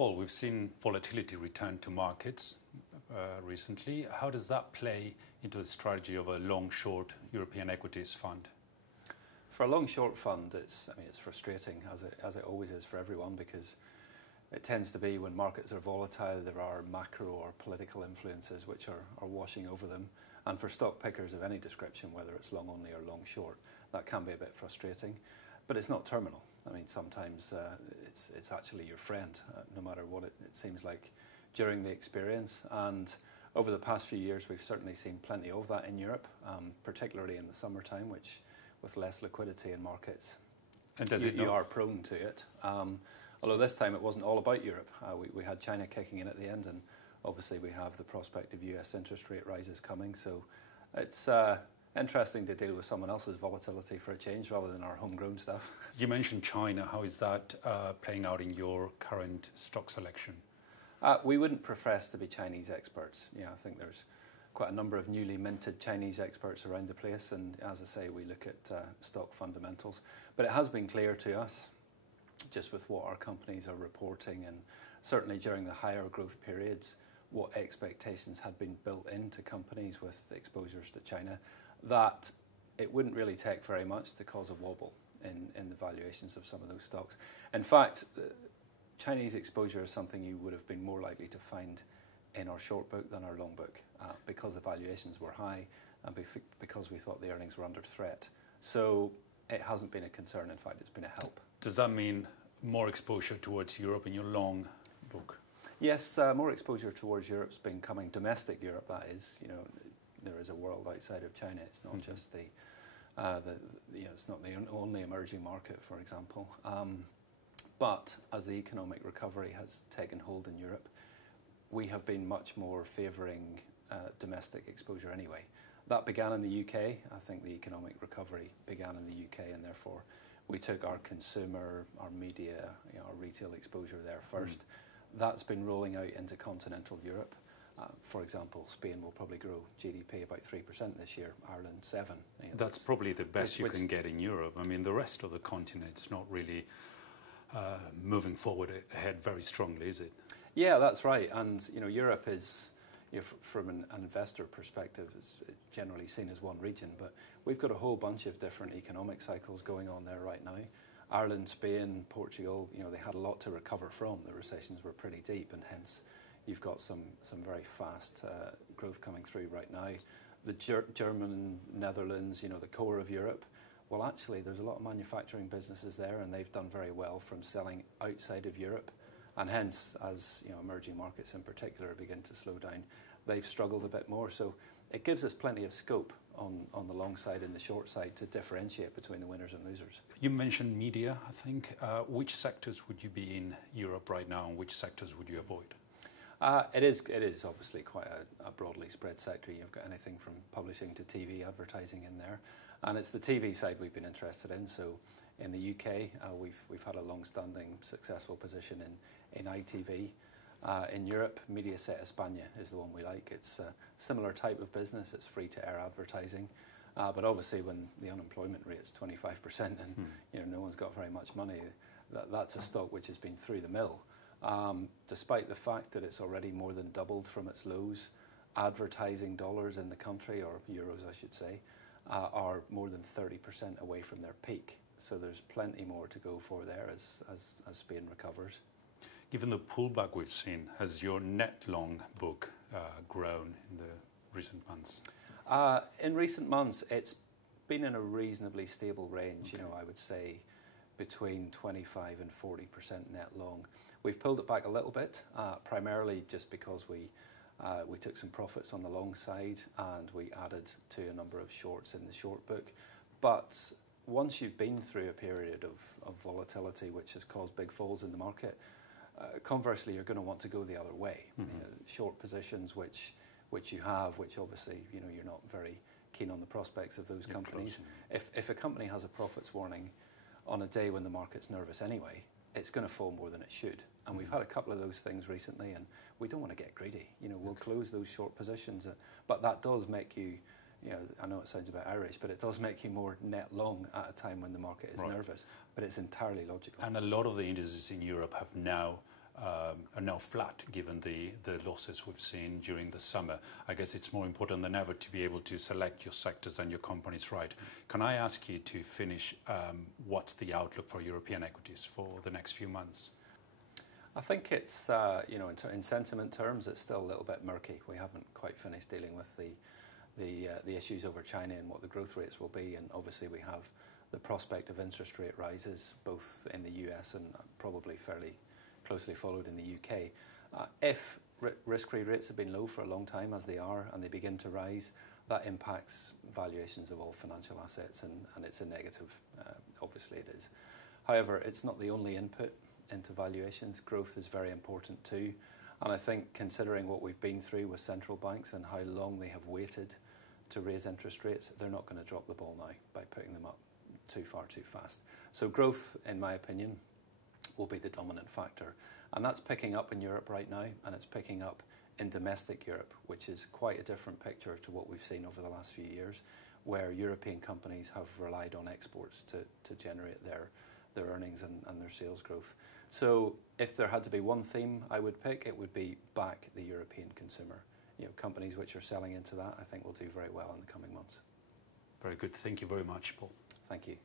Paul, we've seen volatility return to markets recently. How does that play into the strategy of a long-short European equities fund? For a long-short fund, it's frustrating, as it always is for everyone, because it tends to be when markets are volatile, there are macro or political influences which are washing over them. And for stock pickers of any description, whether it's long only or long short, that can be a bit frustrating. But it's not terminal. I mean, sometimes it's actually your friend, no matter what it seems like during the experience. And over the past few years, we've certainly seen plenty of that in Europe, particularly in the summertime, which with less liquidity in markets, and you are prone to it. Although this time it wasn't all about Europe. We had China kicking in at the end, and obviously we have the prospect of US interest rate rises coming. So it's interesting to deal with someone else's volatility for a change rather than our homegrown stuff. You mentioned China. How is that playing out in your current stock selection? We wouldn't profess to be Chinese experts. I think there's quite a number of newly minted Chinese experts around the place, and as I say, we look at stock fundamentals. But it has been clear to us, just with what our companies are reporting, and certainly during the higher growth periods, what expectations had been built into companies with exposures to China, that it wouldn't really take very much to cause a wobble in the valuations of some of those stocks. In fact, Chinese exposure is something you would have been more likely to find in our short book than our long book, because the valuations were high and because we thought the earnings were under threat. So it hasn't been a concern. In fact, it's been a help. Does that mean more exposure towards Europe in your long book? Yes, more exposure towards Europe's been coming. Domestic Europe, that is. There is a world outside of China. It's not just it's not the only emerging market, for example. But as the economic recovery has taken hold in Europe, we have been much more favouring domestic exposure anyway. That began in the UK. I think the economic recovery began in the UK, and therefore we took our consumer, our media, our retail exposure there first. That's been rolling out into continental Europe. For example, Spain will probably grow GDP about 3% this year, Ireland 7%. That's probably the best you can get in Europe. I mean, the rest of the continent's not really moving forward ahead very strongly, is it? Yeah, that's right. And Europe is, from an investor perspective, is generally seen as one region. But we've got a whole bunch of different economic cycles going on there right now. Ireland, Spain, Portugal, they had a lot to recover from. The recessions were pretty deep, and hence you've got some very fast growth coming through right now. The German, Netherlands, the core of Europe. Well, actually, there's a lot of manufacturing businesses there, and they've done very well from selling outside of Europe. And hence, as emerging markets in particular begin to slow down, they've struggled a bit more. So it gives us plenty of scope on the long side and the short side to differentiate between the winners and losers. You mentioned media, I think. Which sectors would you be in Europe right now, and which sectors would you avoid? It is obviously quite a broadly spread sector. You've got anything from publishing to TV advertising in there. And it's the TV side we've been interested in. So in the UK, we've had a long-standing successful position in ITV. In Europe, Mediaset España is the one we like. It's a similar type of business. It's free-to-air advertising. But obviously when the unemployment rate is 25% and no one's got very much money, that's a stock which has been through the mill. Despite the fact that it's already more than doubled from its lows, advertising dollars in the country, or euros I should say, are more than 30% away from their peak. So there's plenty more to go for there as Spain recovers. Given the pullback we've seen, has your net long book grown in the recent months? In recent months, it's been in a reasonably stable range. Okay. I would say between 25 and 40% net long. We've pulled it back a little bit, primarily just because we took some profits on the long side and we added to a number of shorts in the short book. But once you've been through a period of volatility which has caused big falls in the market, conversely, you're going to want to go the other way. Short positions which you have, which obviously you're not very keen on the prospects of those companies. If a company has a profits warning on a day when the market's nervous anyway, it's going to fall more than it should. And we've had a couple of those things recently, and we don't want to get greedy. We'll close those short positions, but that does make you, I know it sounds a bit Irish, but it does make you more net long at a time when the market is nervous. But it's entirely logical. And a lot of the indices in Europe have now are now flat given the losses we've seen during the summer. I guess it's more important than ever to be able to select your sectors and your companies right. Can I ask you to finish, what's the outlook for European equities for the next few months? I think it's, in sentiment terms, it's still a little bit murky. We haven't quite finished dealing with the issues over China and what the growth rates will be, and obviously we have the prospect of interest rate rises both in the US and probably fairly closely followed in the UK. If risk-free rates have been low for a long time, as they are, and they begin to rise, that impacts valuations of all financial assets, and it's a negative. Obviously it is. However, it's not the only input into valuations. Growth is very important too, and I think considering what we've been through with central banks and how long they have waited to raise interest rates, they're not going to drop the ball now by putting them up too far too fast. So growth, in my opinion, will be the dominant factor, and that's picking up in Europe right now, and it's picking up in domestic Europe, which is quite a different picture to what we've seen over the last few years, where European companies have relied on exports to generate their earnings and their sales growth. So if there had to be one theme I would pick, it would be back the European consumer. Companies which are selling into that, I think, will do very well in the coming months. Very good. Thank you very much, Paul. Thank you.